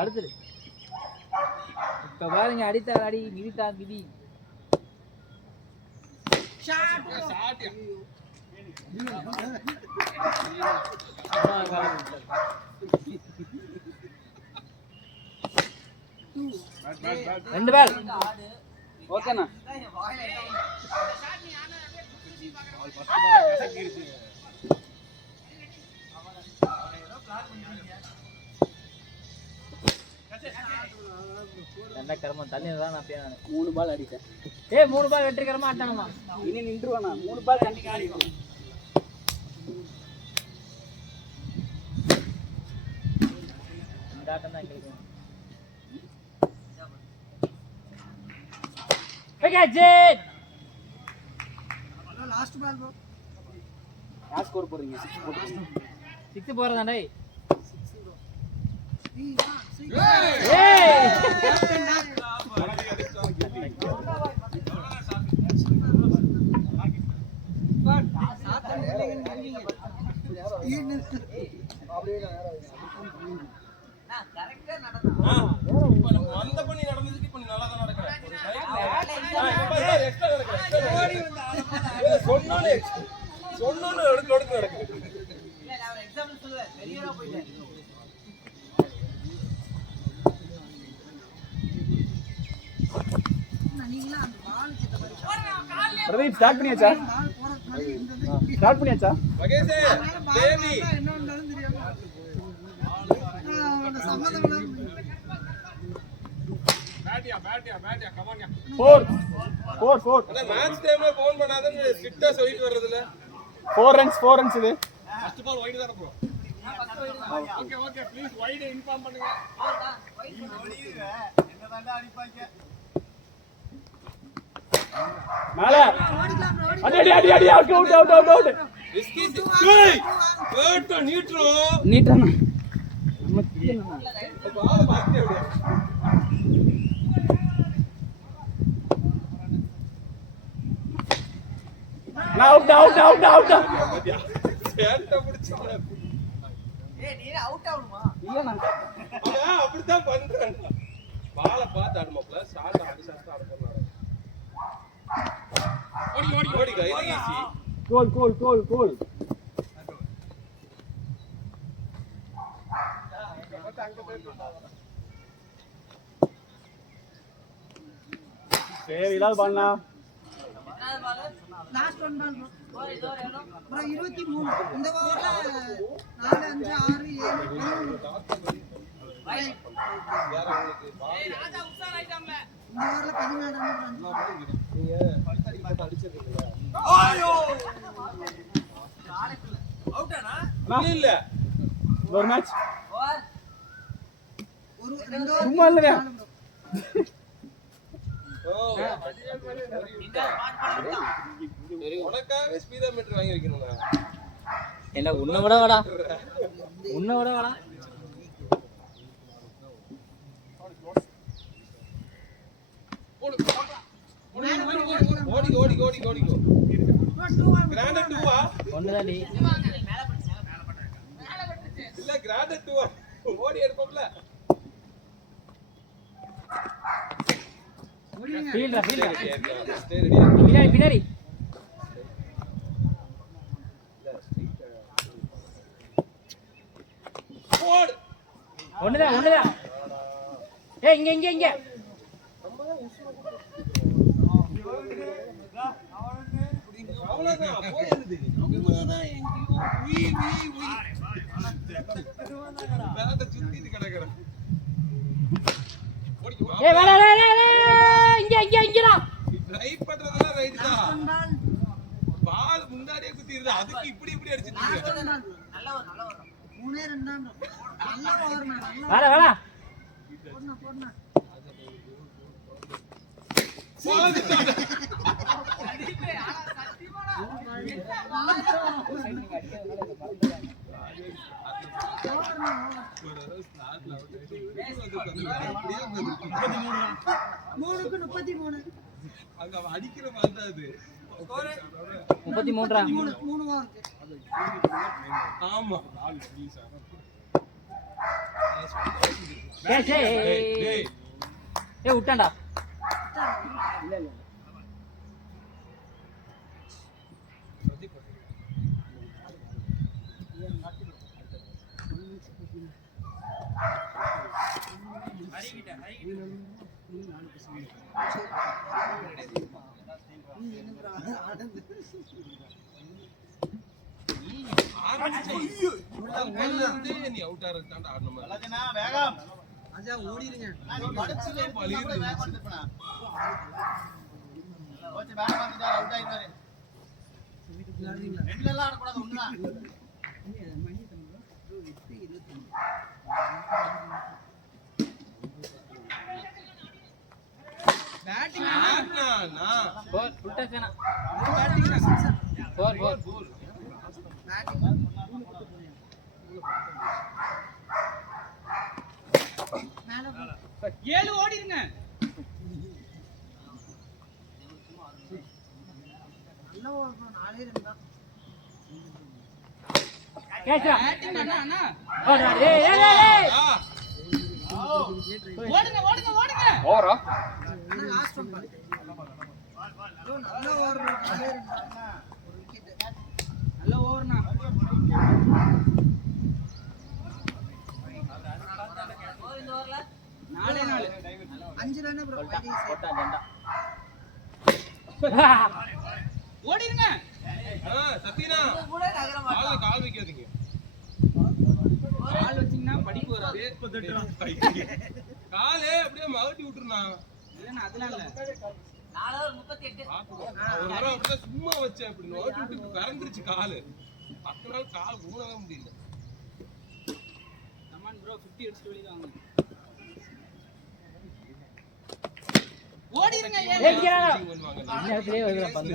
அடுத்துரு இப்ப பாருங்க அடித்தார் அடி மிதித்தா மிதி ரெண்டு பேர் ஓகேண்ணா என்ன கர்மம் தண்ணி தான் நான் 3 பால் அடிச்சேன் 3 பால் வெற்றிகரமா ஆட்டானுமா இனி நின்றுவானா 3 பால் தண்ணி ஆடிக்கும் இந்த ஆட்டம் தான் கிடைக்கும் கேட்ச் லாஸ்ட் பால் ப்ரோ யார் ஸ்கோர் போறீங்க 6 போடுங்க 6 போறதா டேய் 6 ஏய் கரெக்ட்டா நடந்தா இப்ப நம்ம அந்த பண்ணி நடந்துக்கு இப்ப நல்லா தான் நடக்குற எக்ஸ்ட்ரா நடக்குற ஓடி வந்து சொன்னானே எடுக்க நடக்குது இல்ல நான் எக்ஸாம்பிள் சொல்றேன் பெரியவரா போயிட்டேன் நீங்களா அந்த பால் கிட்ட போய் பிரதீப் ஸ்டார்ட் பண்ணியாச்சா மகேஷ் தேவி என்ன நடந்து தெரியாம சம்மதம் பேட்டியா கமான்யா 4 அண்ணா மேட்ச் டைம்ல ஃபோன் பண்ணாதன்னு ஸ்ட்ரிக்ட்டா சொல்லிட்டு வர்றதுல 4 ரன்ஸ் இது ஃபர்ஸ்ட் பால் வைட் தான bro okay please wide inform பண்ணுங்க என்னதாண்டா அடிப்பாங்க மேல அடி அவுட் ரிஸ்கி கோட் நீட்ரோ நம்ம பால் பாத்து அவுட் சேட்ட புடிச்சா நீ அவுட் ஆவணுமா இல்லனா அப்படி தான் பண்றேன் பால பாத்து ஆடுமாப்ல ஷாட் அடிச்சாஸ்டா ஆடுறாரு ஓடி கை ஈஸி கோல் சரி இதால் பண்ணா last one ball bro bro 23 இந்த ஓவர்ல 4 5 6 7 யார உங்களுக்கு ஏய் ராஜா உஷார் ஆயிட்டாம்ல இந்த ஓவர்ல 17 ரன் நீங்க பல்தடி பாத்து அடிச்சிருக்கீங்க ஐயோ அவுட்டானா இல்ல ஒரு மேட்ச் ஒரு ரெண்டு ஓவர் சும்மா இல்லங்க உனக்காக ஸ்பீடா மீட்டர் வாங்கி வைக்கணும்னா என்ன உன்னை விட வாடா ஓடி கிராண்ட் 2 ஒண்ணுதாடி இல்ல கிராண்ட் 2 ஓடி எடுப்போம்ல ஃபீல்டா பின்னாடி போடு ஒண்ணுதான் ஏய் இங்க அவ்வளவுதான் போயிடுது நம்மதான் பேட்ட சுத்திட்டு கிடக்குறேன் ஏய் வாடா இங்கடா ட்ரை பண்றதெல்லாம் ரைட் தான் பால் முன்னாடியே குத்திடுது அதுக்கு இப்படி அடிச்சிட்டு இருக்கு நல்ல ஒரு 3 2 நல்ல ஓவர் வாடா போடுனா அடிக்கிற மாதிரி 33 ஆமா ஏ விட்டான்டா. நீ அவுட் ஆறதுதான்டா ஆடணும். ராஜனா வேகம். அஜா ஓடிடுங்க. நான் படிச்சதே பலியில வேகம் வந்துட்டேனா. ஓச்சு வேகம் வந்துட்டா அவுட் ஆயிடுவாரு. ரெண்டுல ஆட கூடாது ஒண்ணுதான். பேட்டிங் ஆனா கோல் ஃபுல் டச் வேணா. பேட்டிங் கோல் கோல் பேட்டிங் 7 ஓடிடுங்க. நல்ல ஓடுறோம் 4 தான். கேட்சா பேட்டிங் அண்ணா ஓடுடா. ஏய் ஏய் ஏய் ஓடுங்க ஓடுங்க ஓடுங்க. ஓரா அண்ணா லாஸ்ட் ஒன் பால். நல்ல ஓடுறோம் 4 தான். ஒரு விக்கெட். நல்ல ஓவர்னா. நாலே 5 ரன் ப்ரோ. போட்டா ஜெண்டா. ஓடிடுங்க. சத்தியனா கால் வைக்காதீங்க. கால் வச்சீங்கன்னா படிப்பு வராது. காலே அப்படியே மகட்டி விட்டுருனா. இல்லன்னா அதெல்லாம் இல்ல. 438. அப்படியே சும்மா வச்சேன் அப்படி நோட்டி விட்டு பறந்துருச்சு காலு. 10 நாள் கால் ஊனவே முடியல. கமான் ப்ரோ 50 அடிச்சு வெளிய வாங்க. ஓடிடுங்க. ஏய்ங்கடா இந்த இடத்துலயே வருதுடா பந்து.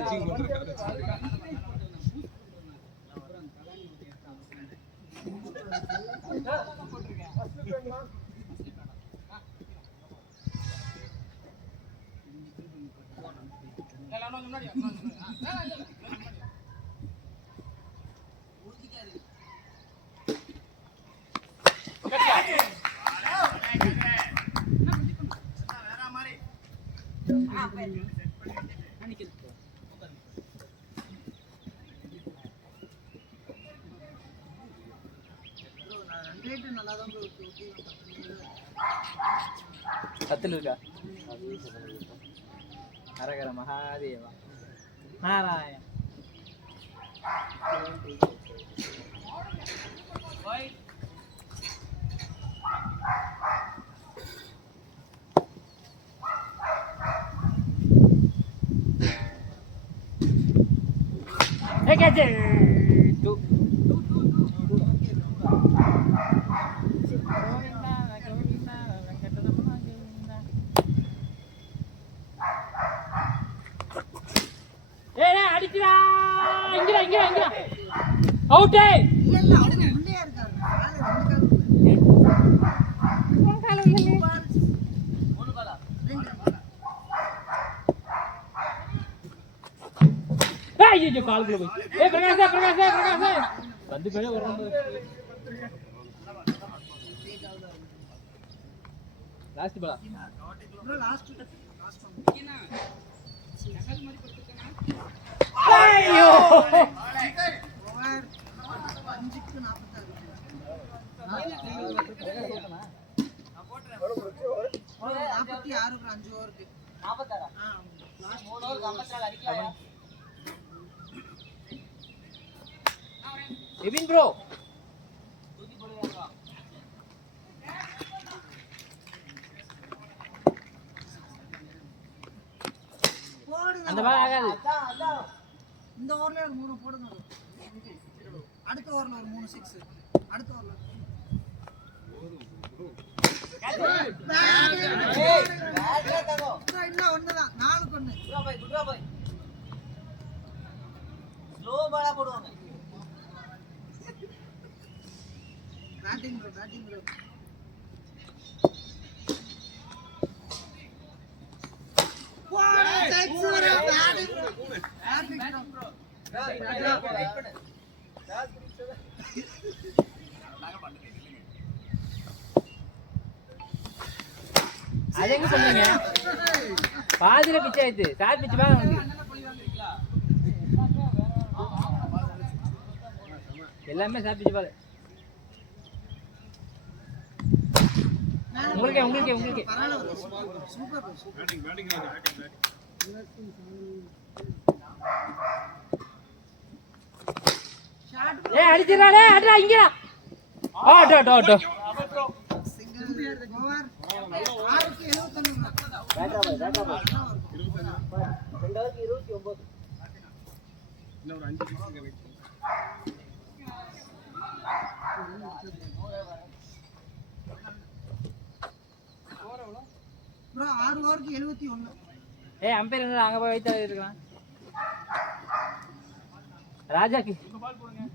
முன்னாடி கத்துல இருக்கா? ஹரஹர Mahadeva Narayana. Hey, catch it! Two. Hey, அடிச்சுடா. இங்கடா. அவுட். இல்ல அவனே உள்ளே இருக்காரு. கால இல்ல. மூணு பாலா. ஐயோ காலுக்குள்ள போய். ஏய் பிரகாஷ். வந்து மேல வரணும். Last Bala. Bro last one. ஏனா நகல் மாதிரி படுத்துக்கனா. ஐயோ ஓவர் 5க்கு 46. நான் போட்றேன். 46 க்கு 5 ஓவருக்கு 46. Last 3 over 54 அடிக்கலையா? எவின் ப்ரோ தூக்கி போடுவாங்க. அந்த பால் ஆகாது. இந்த ஓவர்ல ஒரு 3 போடுங்க. அடுத்த ஓவர்ல ஒரு 3 6. அடுத்த ஓவர்ல இல்ல ஒண்ணுதான் 4க்கு 1. குட்ரா பாய் ஸ்லோ பாலா போடுவாங்க. பேட்டிங் ப்ரோ அது எங்க சொன்னீங்க பாதியில பிச்சை ஆயிடுச்சு சார் பிச்சு பாருங்க எல்லாமே சார் பிச்சு பாரு உங்களுக்கு சூப்பர் ஏய் அடிச்சிரானே அடடா இங்க auto auto auto single over 6க்கு 71 இன்னும் ஒரு 5 நிமிஷம் கணக்கு bro 6 ஓவருக்கு 71 ஏய் அம்பையர் என்ன அங்க போய் வைத்தா இருக்கான் ராஜாக்கு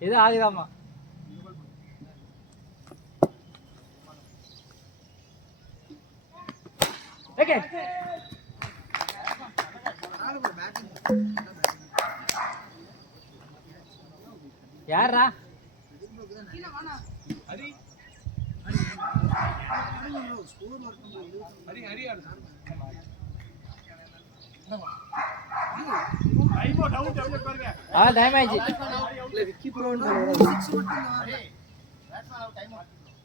இது ஆகுதாமா ஓகே யாரா ஹரி ஹரி ஹரி ஆடு டைம் ஆயிடுச்சு விக்கி ப்ரோ 6 மட்டும்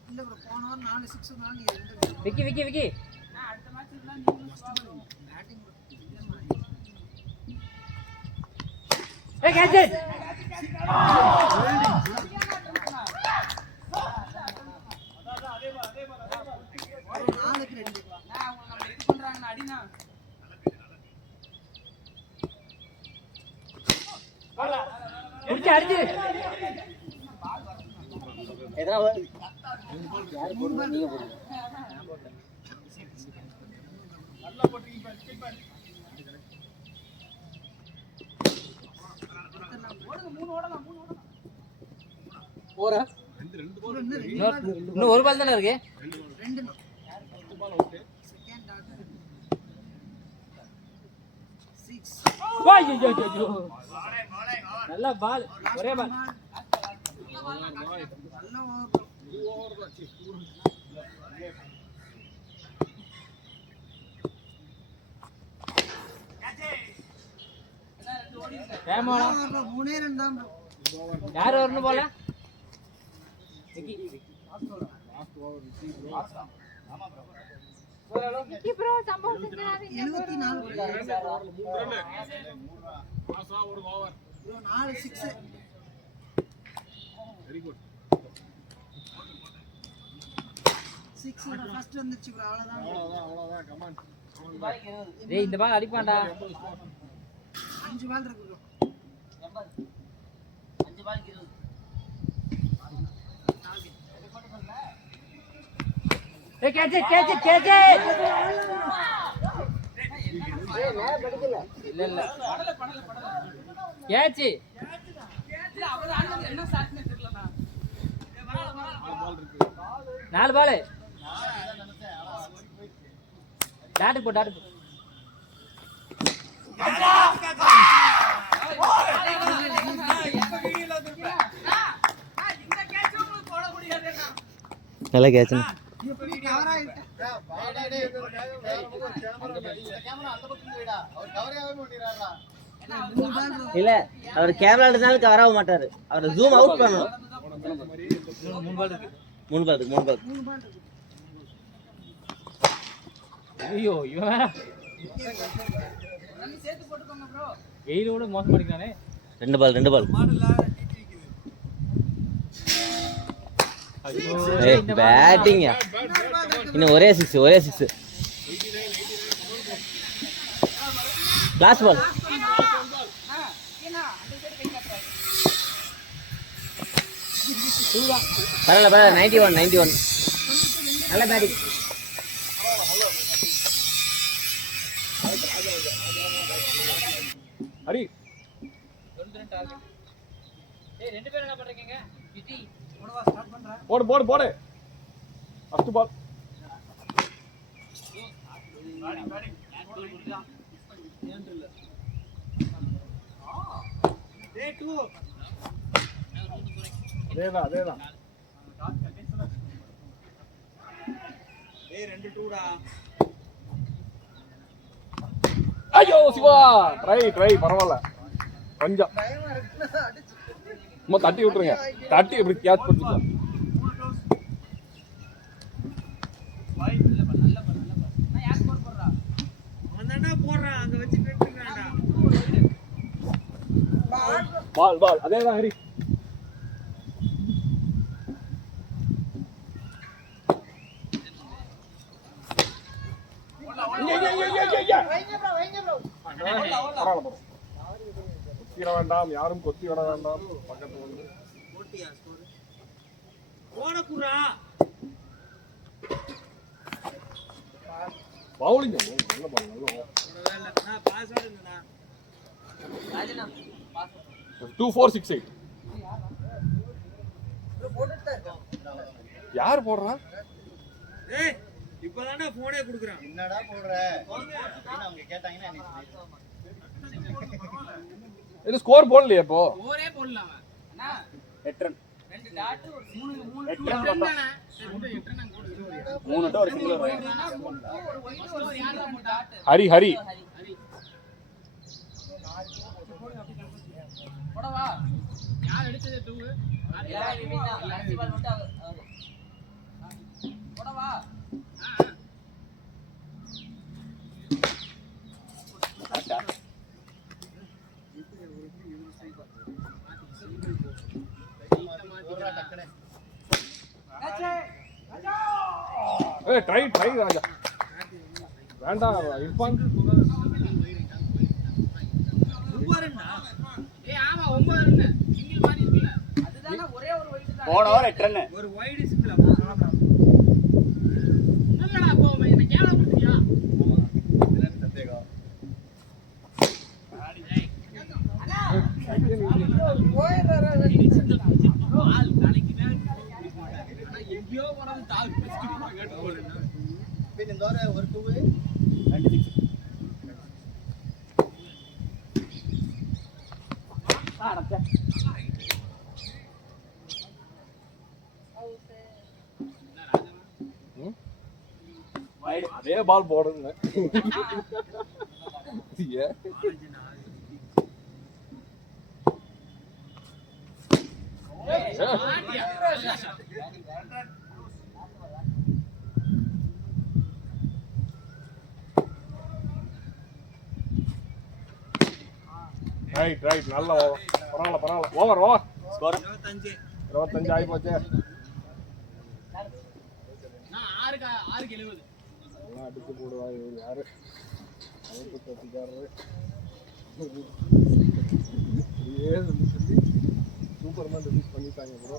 இல்ல ப்ரோ போன ஓவர் 4 6 நான் நீங்க 2 விக்கி விக்கி விக்கி அடுத்த மேட்ச்ல நீங்க பேட்டிங் ஏய் கேட்ச் இட் நாளைக்கு 2 நான் அவங்க நம்ம இது பண்றாங்க அடினா புடிச்சு அடிச்சு எதனா யார் போடுங்க நீங்க போடுங்க நல்லா போடுறீங்க ஸ்கில் பண்ணு போறா இன்னும் ஒரு பால் தானே இருக்கு 2 பால் அவுட் செகண்ட் டாட் 6 வாய் ஐயோ நல்ல பால் ஒரே பால் நல்ல ஓவர் ஓவர் தான் ஏமாடா மூணே ரன் தான் யார் வரணும் போல விக்கி ப்ரோ சம்பவம் செஞ்சாரு 74 பாஸா ஒரு over bro 4 6 very good 6 first வந்துச்சு ப்ரோ அவ்வளவுதான் கமான் டேய் இந்த பால் அடிப்பான்டா 5 பால் இருக்கு ப்ரோ 5 பால் 20 ஏய் கேட்ச் இட் இல்ல கேட்ச் இல்ல அவர் ஆனது என்ன சாட்னே தெரியலனா 4 பால் டாட் போ நல்லா கேட்ச் எப்படி கவர் ஆயிட்ட இல்ல அவர் கேமரா எடுத்தாலும் கவர் ஆக மாட்டாரு அவரை ஜூம் அவுட் பண்ணணும் 3 பால் இருக்கு 3 பால் 3 பால் இருக்கு ஐயோ இவன் ரன் சேர்த்து போட்டுக்கோங்க ப்ரோ வெயிலோட மோசம் பண்ணிக்கிறானே 2 பால் ஏய் பேட்டிங் இன்னும் ஒரே 6 லாஸ்ட் பால் பரவாயில்ல 91 நல்ல பேட்டிங் ஹரி ஏய் ரெண்டு பேரும் என்ன பண்றீங்க கிட்டி போடவா ஸ்டார்ட் பண்றேன் போடு ஃபர்ஸ்ட் பால் அதேதான் ஏய் 2 2 டா ஐயோ சிவா ட்ரை பரவாயில்ல கொஞ்சம் பயமா இருக்குன்னா அடிச்சு சும்மா தட்டி விட்டுருங்க தட்டி இப்படி கேட்ச் பண்ணிக்கலாம் பால் அதேதான் ஹரி கொத்திட வேண்டாம் யாரும் கொத்தி விட வேண்டாம் பக்கத்து வந்து பவுலிங் நல்ல பால் நல்ல 2468 யார் போடுறா இப்பதானே போனே குடுக்குறான் என்னடா போடுற அவங்க கேட்டாங்கன்னா இது ஸ்கோர் போடலையே இப்போ ஒரே போடலாம் அண்ணா 8 ரன் 2 டாட் ஒரு 3 3 டாட் ஒரு சிங்கிள் ஒரு ஒயிட் ஒரு யாரா டாட் ஹரி போடவா யார் எடுத்தது 2 யார் வின்னா கடைசி பால் மட்டும் போடவா ட்ரை ராஜா வேண்டாம் இர்ஃபான் ஆமா 9 ரன் சிங்கிள் மாதிரி இருக்குல அதுதானே ஒரே ஒரு ஒயிட் தான் போன ஓவர் 8 ரன் ஒரு வைடு சிங்கிள் என்னடா போ என்ன கேவல பண்றியா பால் தலைக்கு மேல ஆனா எங்கயோ போறது தால் பெஸ்ட் கேட் போடுனா பின் இந்த ஒரு 2 அதே பால் போடுங்க ரைட் நல்ல பரவாயில்ல ஓவர் ஸ்கோர் 25 ஆகி போச்சு நான் 6 70 எல்லாம் அடிச்சு போடுவா இவர் யாரு சொல்லி சூப்பர்மேன் ரிலீஸ் பண்ணிட்டாங்க ப்ரோ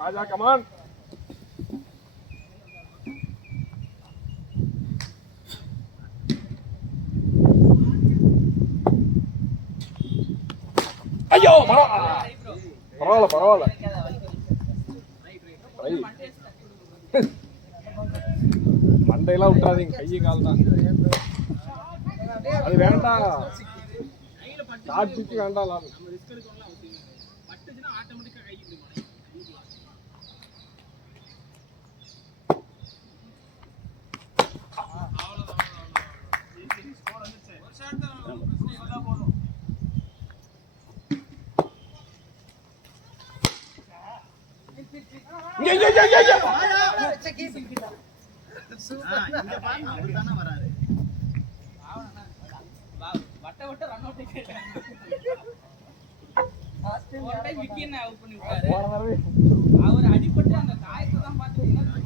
ராஜா கமான் ஐயோ பரவாயில்ல மண்டையெல்லாம் விட்டாதீங்க கையை கால் தான் அது வேண்டாம் சாப்பிட்டு வேண்டாம் லாபம் நம்ம ரிஸ்க் எடுக்கணும்ல அவசியம் இல்லை பட்டுச்சுனா ஆட்டோமேட்டிக்கா கை இப்படி இங்க பாருங்க அவர் தானே வராரு வட்ட ரன் அவுட் ஒரு டைம் விக்கெட் அவுட் பண்ணி விட்டாரு அவர் அடிபட்டு அந்த காயத்தை தான் பாத்தீங்கன்னா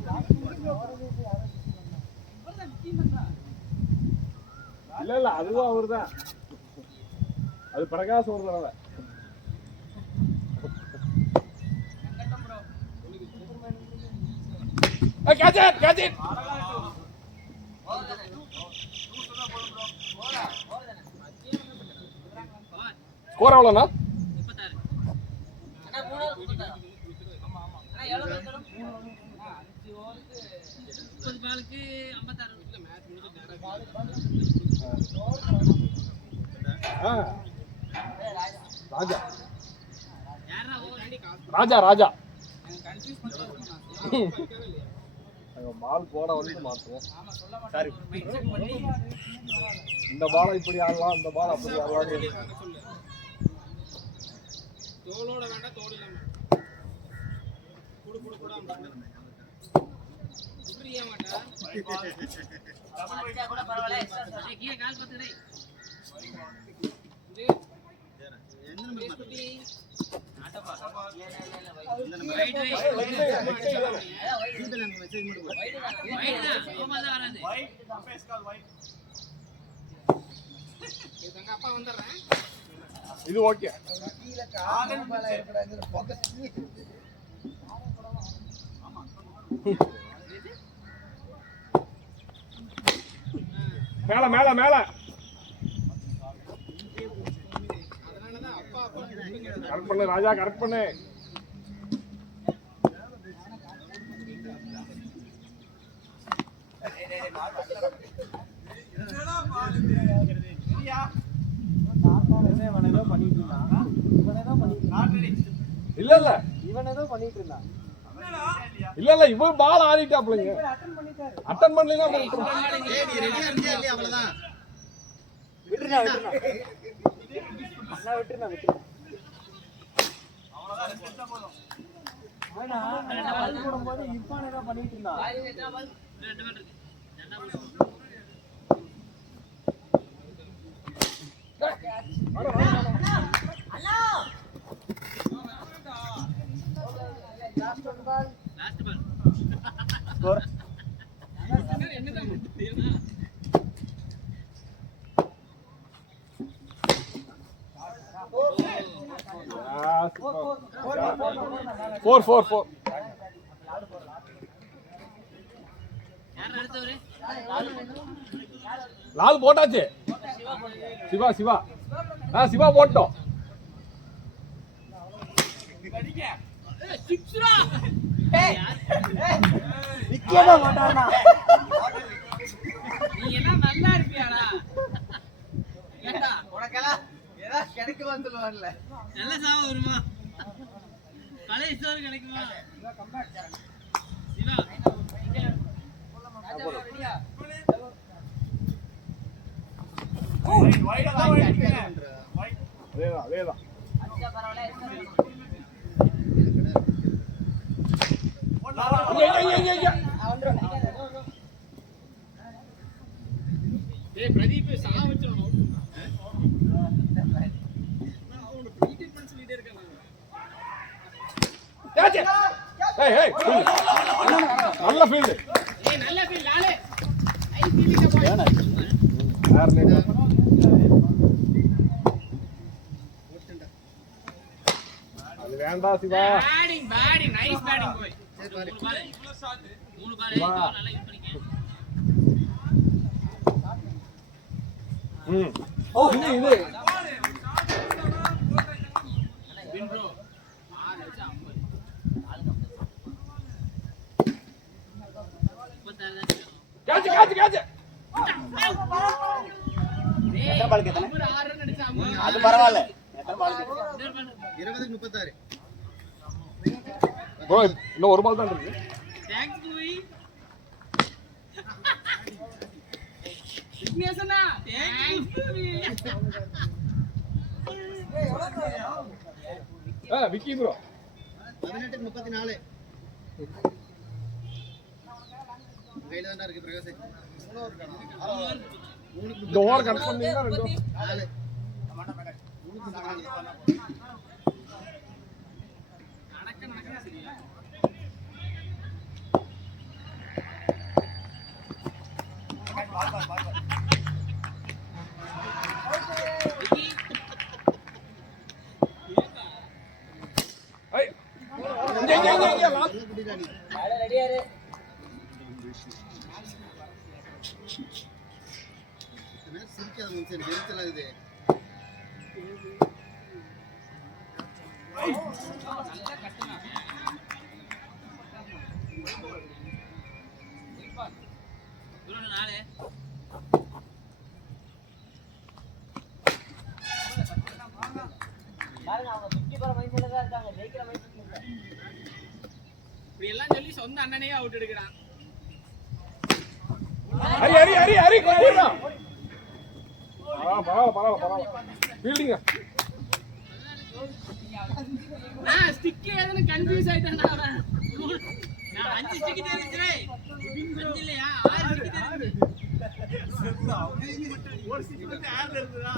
இல்ல அதுவும் அவர்தான் அது பிரகாஷ் ஒரு தடவை catch it ஸ்கோர் எவ்வளோண்ணா 36 அண்ணா 3 ஓவர் 36 ஆமா அண்ணா எவ்வளவு தரும் 3 ஓவருக்கு 30 பாலுக்கு 56 இல்ல மேட்ச் ராஜா ராஜா கன்ஃபியூஸ் பண்ணிட்டேன் பால் போட வந்து மாத்துவோம். ஆமா சொல்ல மாட்டாரு ஒரு மைண்ட் செட் பண்ணி இந்த பாலை இப்படி ஆடலாம், இந்த பால் அப்படி ஆடலாம். தோளோட வேண்டாம், தோல் இல்லாம குடு குடு குடாம புரிய மாட்டா. அடிச்சா கூட பரவாயில்லை எக்ஸ்ட்ரா கீழே கால் பத்துடே இது எந்த நம்பர் குட்டி ஆட்டப்பா இந்த நம்பர் ரைட் ரைட் வீட்டுல நம்ம மெசேஜ் மட்டும் போடு. வைட் தான் ஓமா தான் வராது இது எங்க அப்பா வந்துடுறேன். இது ஓகே. மேல மேல மேல அதனாலதான் அப்பா கரெக்ட் பண்ணு ராஜா, கரெக்ட் பண்ணு. இல்ல இல்ல இல்ல இல்ல இவன் பால் ஆடிட்டாப்லங்க. அட்டன் பண்ணலனா ஏய், நீ ரெடியா இருந்தியா இல்லையா? அவ்வளவுதான். வாயில எத்தனை பால் ரெண்டு பால் இருக்கு ரெண்டா பால் லாஸ்ட் பால் ஸ்கோர் என்னதான் முடியுமா? Four four four. யார் அடுத்தவரு லால் போட்டாச்சு. சிவா சிவா சிவா போட்டோம். சிக்ஸ்ரா நீ எல்லாம் நல்லா இருப்பியாடா ஏண்டா உனக்கெல்லாம் ஏதாவது கிடைக்குமான்னு சொல்லுவாங்கல்ல. நல்ல சாவ வருமா பழைய சோறு கிடைக்குமா சிவா அதேதான் அதேதான். அடிச்சா பரவாயில்ல டேய் பிரதீப் சாவ வச்சிரணும். நல்ல ஃபீல்டு. ஏய் நல்ல ஃபீல் லாலே ஐ ஃபீலிங் போய் அது வேண்டாம் சிவா. பேட்டிங் நைஸ் பேட்டிங் போய். மூணு பால் நல்லா யூஸ் பண்ணிக்க ஓ இது வின் ப்ரோ 6 வச்சு 50 கேட்ச் கேட்ச் கேட்ச். எத்தனை பால் கேட்டன? 6 ரன் அடிச்சா அது பரவாயில்ல. எத்தனை பால் கேட்டன? 20க்கு 36. ப்ரோ இன்னும் ஒரு பால் தான் இருக்கு. தேங்க்ஸ் குவி விக்னேஷனா தேங்க்ஸ் குவி விக்கி ப்ரோ 18க்கு 34. கையில தான் இருக்கு பிரகாஷ். இந்த ஓவர் கட் பண்ணீங்கன்னா 2 4. நடக்க சரியா ஐய் இங்க லால். ரெடியா இரு சிரிக்காத மனுஷன் எரிச்சலாகுது. நல்லா கட்டலாம். ப்ரோ நாளே பாருங்க அவங்க 50 பர மைண்ட்ல தான் இருக்காங்க ஜெயிக்கிற மைண்ட்ல இல்ல இப்படி எல்லாம் சொல்லி சொந்த அண்ணனையே அவுட் எடுக்கிறான். ஹரி கொஞ்சம் பரவாயில்ல ஃபீல்டிங்க நான் ஸ்டிக் ஏதன கன்ஃபியூஸ் ஆயிட்டேன்டா அவன். நான் 5 ஸ்டிக் தெரிஞ்சேன். வின் இல்லையா 6 ஸ்டிக் தெரிஞ்சு. ஒரு ஸ்டிக் வந்து ஆட் இருக்குடா.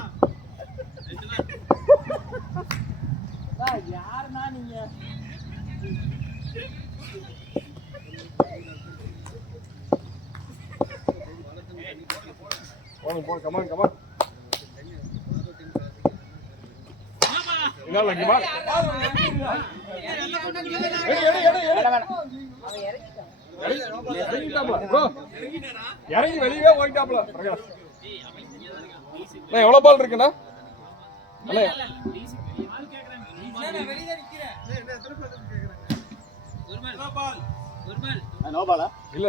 யாருன்னா நீங்க போங்க கமான் என்ன லக்கி பால் இறங்கி வெளியே போயிட்டாப்ல பிரகாஷ். எவ்வளவு பால் இருக்குண்ணா? No ball. இல்ல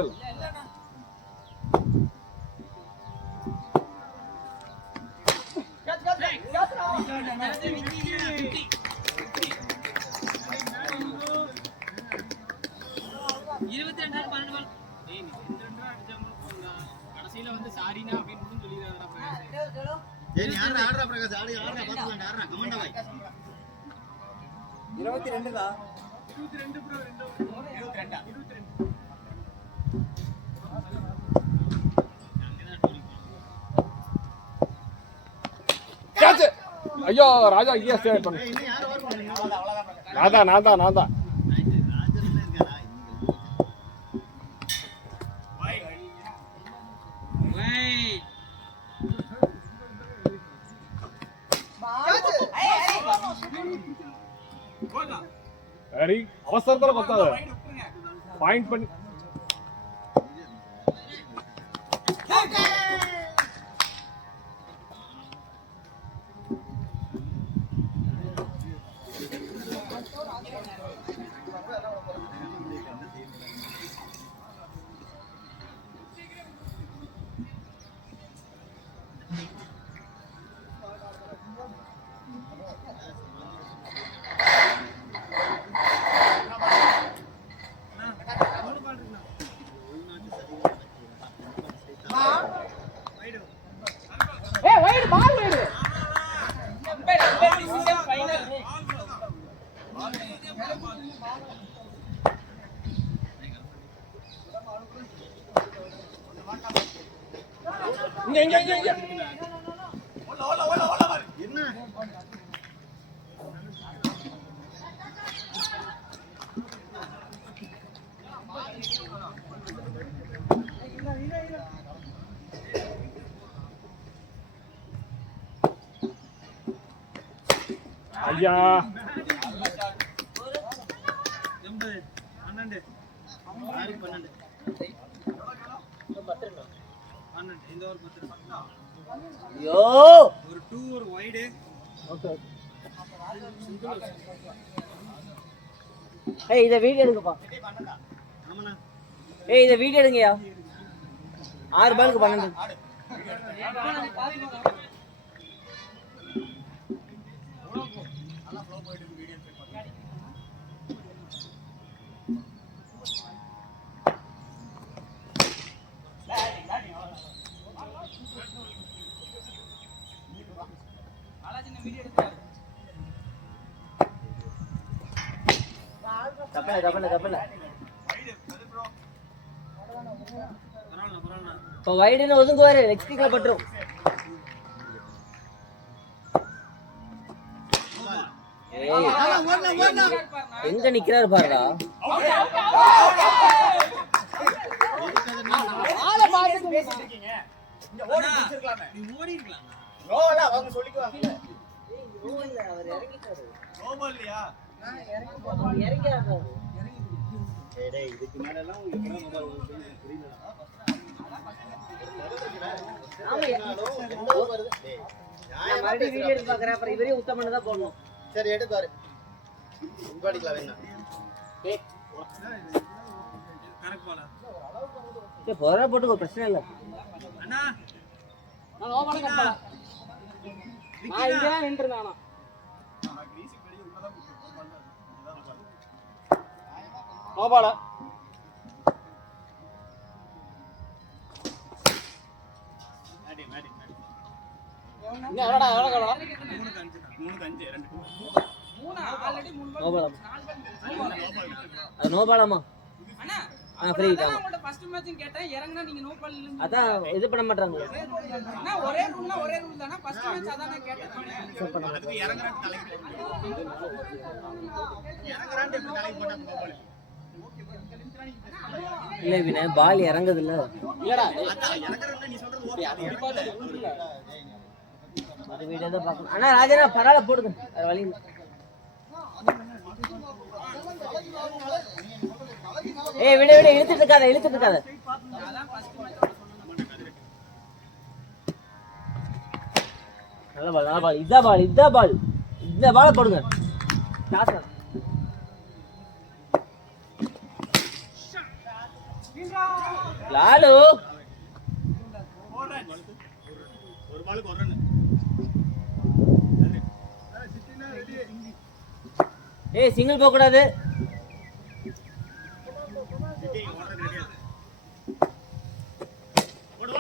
கடைசியில வந்து சாரினா அப்படின்னு சொல்லிடுறாங்க. ஆடுறா பிரகாஷ் ஆடுறா பாத்துக்கலாம் ஆடுறா கமாண்டா பாய் 22 தான் 22 ப்ரோ 22 கேட்ச். ஐயோ ராஜா இங்கே ஸ்டே பண்ணு. இன்னும் யார் ஓவர் பண்ணுங்க நான் தான் ராஜர்ல இருக்காரா ஹரி அவசரத்துல பத்தாது பாயிண்ட் பண்ணி இங்க என்ன ஐயா 12 இந்த ஒரு 10 ஐயோ ஒரு 2 ஒரு வைடு ஏய் இத வீடியோ எடுங்கப்பா. ஆமாண்ணா ஏய் இத வீடியோ எடுங்கயா. 6 பாலுக்கு 12. தப்பல இப்போ வைடுன்னு ஒதுங்குவாரு லெக் ஸ்டிக்ல பட்டுரும். எங்க நிக்கிறாரு பாருடா. இதுக்கு மேல எல்லாம் வீடியோ எடுத்து பாக்குறேன். அப்புறம் இவரே உத்தம் பண்ணதான் போடணும். சரி எடுப்பாரு படிக்கலாம் வேணா போற போட்டு ஒரு பிரச்சனை இல்ல. நோபாலா இன்னும் எவ்வளோடா எவ்வளோ எவ்வளோ மூணா ஆல்ரெடி 3 பால் நோபாலம் 4 பால் அது நோபாலமா அண்ணா ஃப்ரீ நான் தான் உங்கள்ட்ட ஃபர்ஸ்ட் மேட்ச் கேட்டேன் இறங்குனா நீங்க நோ பால் இல்லன்னு அதான் இது பண்ண மாட்டாங்க அண்ணா ஒரே ரூல் தானா ஃபர்ஸ்ட் மேட்ச் அதான் நான் கேட்டேன் இல்ல வினே பால் இறங்குது இல்ல இல்லடா அது வீடியோ தான் பார்க்கணும் அண்ணா ராஜனா பரவாயில்ல போடுங்க வேற வழி இல்ல ஏய் விடு விடு இழுத்துட்டு இருக்காத அதான் ஃபர்ஸ்ட் மேட்ச் நல்ல பால் இதான் பால் இந்த பாலை போடுங்க டாஸ் லாலு ஒரு பாலுக்கு ஒரு ரன் ஏய் சிங்கிள் போக கூடாது ஓடு